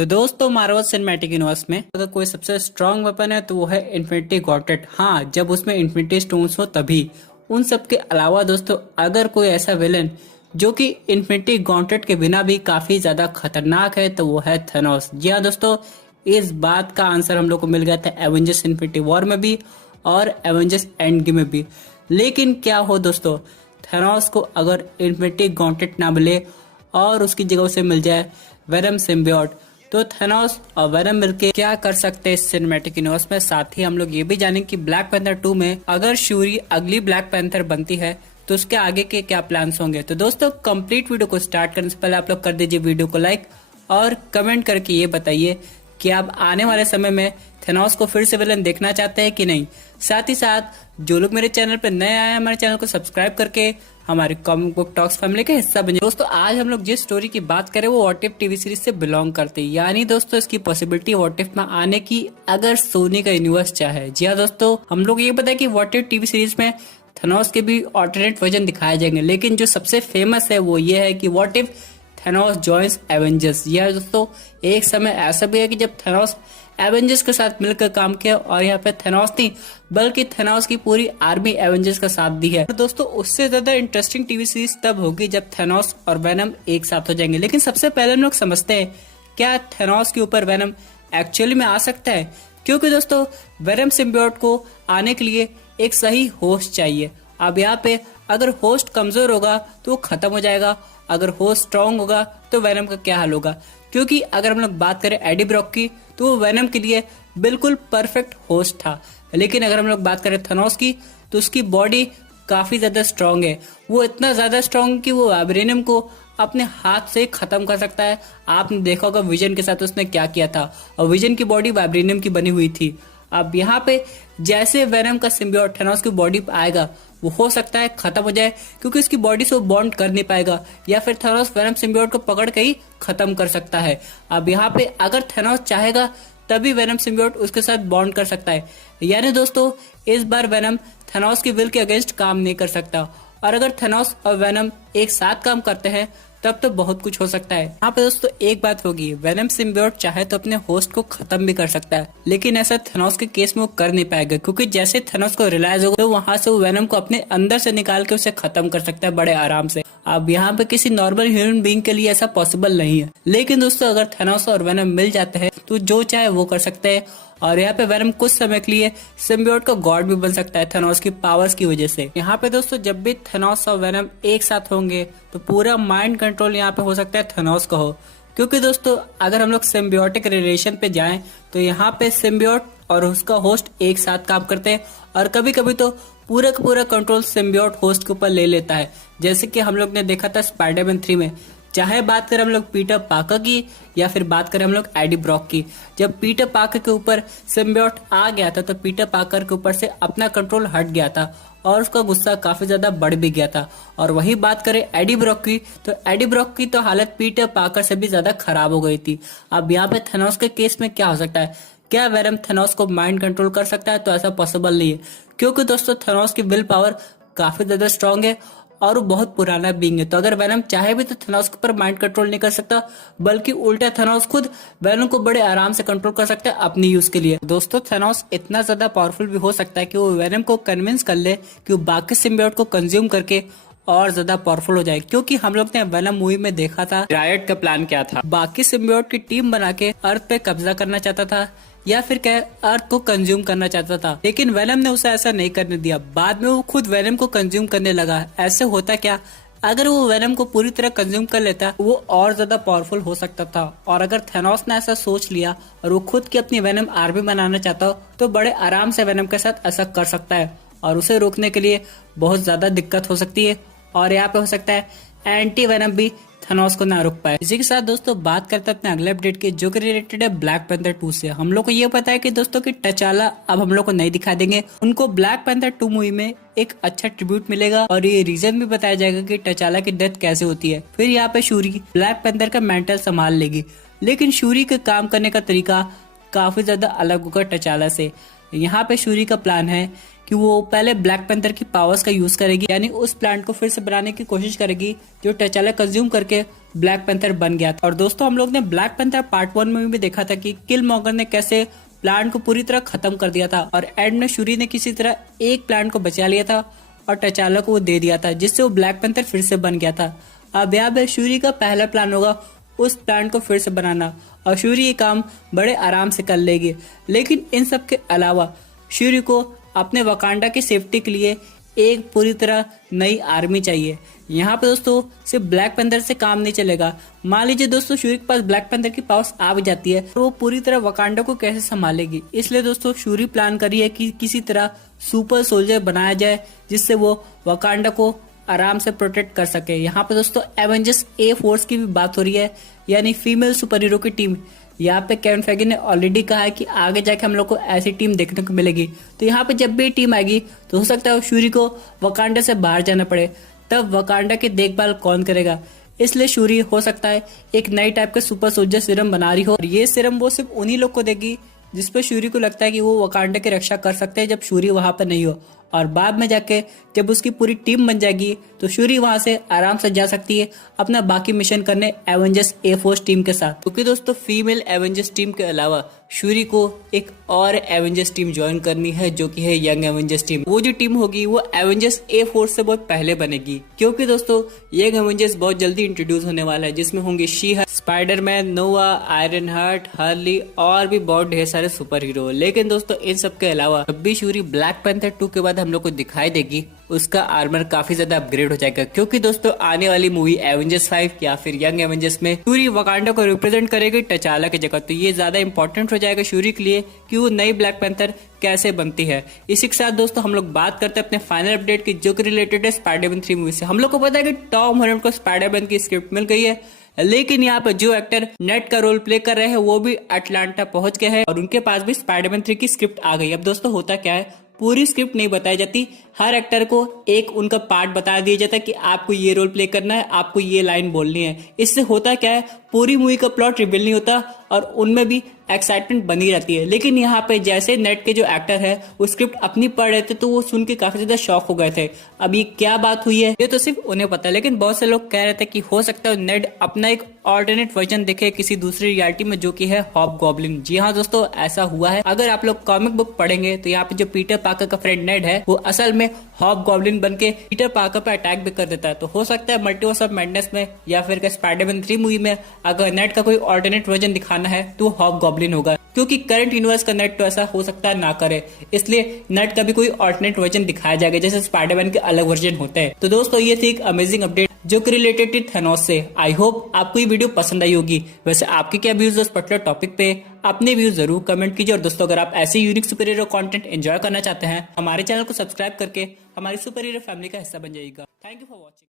तो दोस्तों Marvel cinematic universe में अगर कोई सबसे स्ट्रॉन्ग वेपन है तो वो है इन्फिनिटी गॉन्टेट। हाँ, जब उसमें इन्फिनिटी स्टोन्स हो तभी। उन सब के अलावा दोस्तों अगर कोई ऐसा विलन जो कि इन्फिनिटी गॉन्टेट के बिना भी काफी ज्यादा खतरनाक है तो वो है थेनोस। जी हाँ दोस्तों, इस बात का आंसर हम लोग को मिल गया था एवेंजर्स इन्फिनिटी वॉर में भी और एवेंजर्स एंड गेम में भी। लेकिन क्या हो दोस्तों, थेनोस को अगर इन्फिनिटी गॉन्टेट ना मिले और उसकी जगह उसे मिल जाए वेनम सिम्बियोट, तो थेनोस और वेनम मिलके क्या कर सकते हैं इस सिनेमैटिक यूनिवर्स में। साथ ही हम लोग ये भी जानेंगे कि ब्लैक पैंथर 2 में अगर शूरी अगली ब्लैक पैंथर बनती है तो उसके आगे के क्या प्लान्स होंगे। तो दोस्तों कंप्लीट वीडियो को स्टार्ट करने से पहले आप लोग कर दीजिए वीडियो को लाइक और कमेंट करके ये बताइए कि आप आने वाले समय में थेनोस को फिर से विलन देखना चाहते हैं कि नहीं। साथ ही साथ जो लोग मेरे चैनल पर नए आए हैं हमारे चैनल को सब्सक्राइब करके हमारे कॉमिक बुक टॉक्स फैमिली का हिस्सा बने। दोस्तों आज हम लोग जिस स्टोरी की बात करें वो व्हाट इफ टीवी सीरीज से बिलोंग करती है, यानी दोस्तों इसकी पॉसिबिलिटी व्हाट इफ में आने की अगर सोनी का यूनिवर्स चाहे। जी हाँ दोस्तों, हम लोग ये बताए कि व्हाट इफ टीवी सीरीज में थेनोस के भी ऑल्टरनेट वर्जन दिखाए जाएंगे, लेकिन जो सबसे फेमस है वो ये है कि what if Thanos joins Avengers. यह दोस्तों एक समय ऐसा भी है कि जब थेनोस एवेंजर्स के साथ मिलकर काम किया और यहाँ पे थेनोस नहीं बल्कि थेनोस की पूरी आर्मी एवेंजर्स का साथ दी है। तो दोस्तों उससे ज्यादा इंटरेस्टिंग टीवी सीरीज तब होगी जब थेनोस और वेनम एक साथ हो जाएंगे। लेकिन सबसे पहले हम लोग समझते हैं क्या थेनोस के ऊपर वेनम एक्चुअली में आ सकता है, क्योंकि दोस्तों वेनम सिम्बियोट को आने के लिए एक सही होस्ट चाहिए। अब यहाँ पे अगर होस्ट कमजोर होगा तो वो खत्म हो जाएगा, अगर होस्ट स्ट्रांग होगा तो वेनम का क्या हाल होगा। क्योंकि अगर हम लोग बात करें एडी ब्रॉक की तो वो वेनम के लिए बिल्कुल परफेक्ट होस्ट था, लेकिन अगर हम लोग बात करें थेनोस की तो उसकी बॉडी काफी ज्यादा स्ट्रांग है। वो इतना ज्यादा स्ट्रांग कि वो वाइब्रेनियम को अपने हाथ से खत्म कर सकता है। आपने देखा होगा विजन के साथ उसने क्या किया था, और विजन की बॉडी वाइब्रेनियम की बनी हुई थी। अब यहाँ पे जैसे वेनम का सिम्बियोट थेनोस की बॉडी पे आएगा वो हो सकता है खत्म हो जाए, क्योंकि उसकी बॉडी से वो बॉन्ड कर नहीं पाएगा, या फिर थेनोस वेनम सिम्बियोट को पकड़ के ही खत्म कर सकता है। अब यहाँ पे अगर थेनोस चाहेगा तभी वेनम सिम्बियोट उसके साथ बॉन्ड कर सकता है, यानी दोस्तों इस बार वेनम थेनोस की विल के अगेंस्ट काम नहीं कर सकता। और अगर थेनोस और वेनम एक साथ काम करते हैं तब तो बहुत कुछ हो सकता है। यहाँ पे दोस्तों एक बात होगी, वेनम सिम्बियोट चाहे तो अपने होस्ट को खत्म भी कर सकता है, लेकिन ऐसा थेनोस के केस में वो कर नहीं पाएगा, क्योंकि जैसे थेनोस को रियलाइज होगा तो वहां से वो वेनम को अपने अंदर से निकाल के उसे खत्म कर सकता है बड़े आराम से। अब यहाँ पे किसी नॉर्मल ह्यूमन बीइंग के लिए ऐसा पॉसिबल नहीं है, लेकिन दोस्तों अगर थेनोस और वेनम मिल जाते हैं तो जो चाहे वो कर सकते हैं। और यहाँ पे वेनम कुछ समय के लिए सिम्बियोट का गॉड भी बन सकता है थेनोस की पावर्स की वजह से। यहाँ पे दोस्तों जब भी थेनोस और वेनम एक साथ होंगे तो पूरा माइंड कंट्रोल यहाँ पे हो सकता है थेनोस का हो, क्योंकि दोस्तों अगर हम लोग सिम्बियोटिक रिलेशन पे जाएं तो यहाँ पे सिम्बियोट और उसका होस्ट एक साथ काम करते हैं, और कभी कभी तो पूरा का पूरा कंट्रोल सिम्बियोट होस्ट के ऊपर ले लेता है, जैसे कि हम लोग ने देखा था स्पाइडरमैन 3 में। चाहे बात करें हम लोग पीटर पार्कर की या फिर बात करें हम लोग एडी ब्रॉक की, जब पीटर पार्कर के ऊपर सिम्बियोट आ गया था तो पीटर पार्कर के ऊपर से अपना कंट्रोल हट गया था और उसका गुस्सा काफी ज्यादा बढ़ भी गया था। और वही बात करें एडी ब्रॉक की तो एडी ब्रॉक की तो हालत पीटर पार्कर से भी ज्यादा खराब हो गई थी। अब यहाँ पे थेनोस के केस में क्या हो सकता है, क्या वेनम थेनोस को माइंड कंट्रोल कर सकता है? तो ऐसा पॉसिबल नहीं है, क्योंकि दोस्तों थेनोस की विल पावर काफी ज्यादा स्ट्रांग है और वो बहुत पुराना बीइंग है। तो अगर वेनम चाहे भी तो थेनोस के ऊपर माइंड कंट्रोल नहीं कर सकता, बल्कि उल्टा थेनोस खुद वेनम को बड़े आराम से कंट्रोल कर सकता है अपनी यूज के लिए। दोस्तों थेनोस इतना ज्यादा पावरफुल भी हो सकता है कि वो वेनम को कन्विंस कर ले कि वो बाकी सिम्बियोट को कंज्यूम करके और ज्यादा पावरफुल हो जाए, क्योंकि हम लोग ने वेनम मूवी में देखा था रायट का प्लान क्या था। बाकी सिम्बियोट की टीम बना के अर्थ पे कब्जा करना चाहता था या फिर क्या अर्थ को कंज्यूम करना चाहता था, लेकिन वेनम ने उसे ऐसा नहीं करने दिया। बाद में वो खुद वेनम को कंज्यूम करने लगा। ऐसे होता क्या, अगर वो वेनम को पूरी तरह कंज्यूम कर लेता वो और ज्यादा पावरफुल हो सकता था। और अगर थेनोस ने ऐसा सोच लिया और वो खुद की अपनी वेनम आर्मी बनाना चाहता हो तो बड़े आराम से वेनम के साथ ऐसा कर सकता है, और उसे रोकने के लिए बहुत ज्यादा दिक्कत हो सकती है। और यहाँ पे हो सकता है एंटी वेनम भी थेनोस को ना रोक पाए। इसी के साथ दोस्तों बात करते हैं अपने अगले अपडेट की, जो कि रिलेटेड है ब्लैक पैंथर 2 से। हम लोग को ये पता है कि दोस्तों की टचाला अब हम लोग को नहीं दिखा देंगे, उनको ब्लैक पैंथर 2 मूवी में एक अच्छा ट्रिब्यूट मिलेगा और ये रीजन भी बताया जाएगा कि टचाला की डेथ कैसे होती है। फिर यहाँ पे शूरी ब्लैक पैंथर का मेंटल संभाल लेगी, लेकिन शूरी के काम करने का तरीका काफी ज्यादा अलग होगा टचाला से। यहाँ पे शूरी का प्लान है कि वो पहले ब्लैक पैंथर की पावर्स का यूज करेगी, यानी उस प्लांट को फिर से बनाने की कोशिश करेगी जो टचाला कंज्यूम करके ब्लैक पैंथर बन गया था। और दोस्तों हम लोग ने ब्लैक पैंथर पार्ट 1 में भी देखा था कि किलमॉगर ने कैसे प्लांट को पूरी तरह खत्म कर दिया था और एंड में शूरी ने किसी तरह एक प्लांट को बचा लिया था और टचाला को वो दे दिया था, जिससे वो ब्लैक पैंथर फिर से बन गया था। अब यहाँ पे शूरी का पहला प्लान होगा उस प्लांट को फिर से बनाना और शूरी ये काम बड़े आराम से कर लेगी। लेकिन इन सब के अलावा शूरी को अपने वकांडा की सेफ्टी के लिए एक पूरी तरह नई आर्मी चाहिए। यहाँ पे दोस्तों सिर्फ ब्लैक पैंथर से काम नहीं चलेगा। मान लीजिए दोस्तों शूरी के पास ब्लैक पैंथर की पावर्स आ भी जाती है तो वो पूरी तरह वकांडा को कैसे संभालेगी। इसलिए दोस्तों शूरी प्लान करी है कि किसी तरह सुपर सोल्जर बनाया जाए जिससे वो वकांडा को आराम से प्रोटेक्ट कर सके। यहाँ पे दोस्तों एवेंजर्स ए फोर्स की भी बात हो रही है, यानी फीमेल सुपर हीरो की टीम। यहाँ पे केविन फेगे ने ऑलरेडी कहा है कि आगे जाके हम लोग को ऐसी टीम देखने को मिलेगी। तो यहाँ पे जब भी टीम आएगी तो हो सकता है शूरी को वकांडा से बाहर जाना पड़े, तब वकांडा की देखभाल कौन करेगा। इसलिए शूरी हो सकता है एक नई टाइप का सुपर सोल्जर सीरम बना रही हो और ये सीरम वो सिर्फ उन्हीं लोग को देगी जिसपे शूरी को लगता है कि वो वकांडा की रक्षा कर सकते हैं जब शूरी वहां पर नहीं हो। और बाद में जाके जब उसकी पूरी टीम बन जाएगी तो शूरी वहां से आराम से जा सकती है अपना बाकी मिशन करने एवेंजर्स ए फोर्स टीम के साथ। क्योंकि दोस्तों फीमेल एवेंजर्स टीम के अलावा शूरी को एक और एवेंजर्स टीम ज्वाइन करनी है जो कि है यंग एवेंजर्स टीम। वो जो टीम होगी वो एवेंजर्स ए फोर्स से बहुत पहले बनेगी, क्योंकि दोस्तों यंग एवेंजर्स बहुत जल्दी इंट्रोड्यूस होने वाला है, जिसमें होंगे शी-हल्क, स्पाइडरमैन, नोवा, आयरन हार्ट, हार्ली और भी बहुत ढेर सारे सुपर हीरो। लेकिन दोस्तों इन सब के अलावा जब भी शूरी ब्लैक पैंथर 2 के बाद हम लोग को दिखाई देगी उसका आर्मर काफी ज्यादा अपग्रेड हो जाएगा, क्योंकि दोस्तों आने वाली मूवी एवेंजर्स 5 या फिर यंग एवेंजर्स में शूरी वकांडा को रिप्रेजेंट करेगी टचाला की जगह। तो ये ज्यादा इंपॉर्टेंट हो जाएगा शूरी के लिए कि वो नई ब्लैक पैंथर कैसे बनती है। इसी के साथ दोस्तों हम लोग बात करते हैं अपने फाइनल अपडेट की, जो कि रिलेटेड है स्पाइडरमैन 3 मूवी से। हम लोग को पता है कि टॉम हॉलैंड को स्पाइडरमैन की स्क्रिप्ट मिल गई है, लेकिन यहाँ पर जो एक्टर नेट का रोल प्ले कर रहे हैं वो भी अटलांटा पहुंच गए हैं और उनके पास भी स्पाइडरमैन 3 की स्क्रिप्ट आ गई। अब दोस्तों होता क्या है, पूरी स्क्रिप्ट नहीं बताई जाती, हर एक्टर को एक उनका पार्ट बता दिया जाता है कि आपको ये रोल प्ले करना है, आपको ये लाइन बोलनी है। इससे होता क्या है, पूरी मूवी का प्लॉट रिवील नहीं होता और उनमें भी एक्साइटमेंट बनी रहती है। लेकिन यहाँ पे जैसे नेट के जो एक्टर है वो स्क्रिप्ट अपनी पढ़ रहे थे तो वो सुन के काफी ज्यादा शॉक हो गए थे। अब ये क्या बात हुई है ये तो सिर्फ उन्हें पता है, लेकिन बहुत से लोग कह रहे थे कि हो सकता है नेट अपना एक ऑल्टरनेट वर्जन देखे किसी दूसरी रियलिटी में, जो कि है हॉबगॉब्लिन। जी हाँ दोस्तों ऐसा हुआ है। अगर आप लोग कॉमिक बुक पढ़ेंगे तो यहाँ पे जो पीटर पार्कर का फ्रेंड नेड है वो असल में हॉबगॉब्लिन बन के पीटर पार्कर पर अटैक भी कर देता है। तो हो सकता है मल्टीवर्स ऑफ मैडनेस में या फिर स्पाइडरमैन 3 मूवी में अगर नेट का कोई ऑल्टरनेट वर्जन दिखाना है तो वो हॉबगॉब्लिन होगा, क्योंकि करंट यूनिवर्स का नेट तो ऐसा हो सकता है ना करे, इसलिए नेट का भी कोई ऑल्टरनेट वर्जन दिखाया जाएगा जैसे स्पाइडरमैन के अलग वर्जन होते हैं। तो दोस्तों ये थी एक अमेजिंग अपडेट जो कि रिलेटेड थी थैनोस से। आई होप आपको ये वीडियो पसंद आई होगी। वैसे आपके क्या व्यूज उस पर्टिकुलर टॉपिक पे, अपने व्यूज जरूर कमेंट कीजिए। और दोस्तों अगर आप ऐसे unique super hero content enjoy करना चाहते हैं हमारे चैनल को सब्सक्राइब करके हमारी सुपर हीरो फैमिली का हिस्सा बन जाइएगा। Thank you for watching.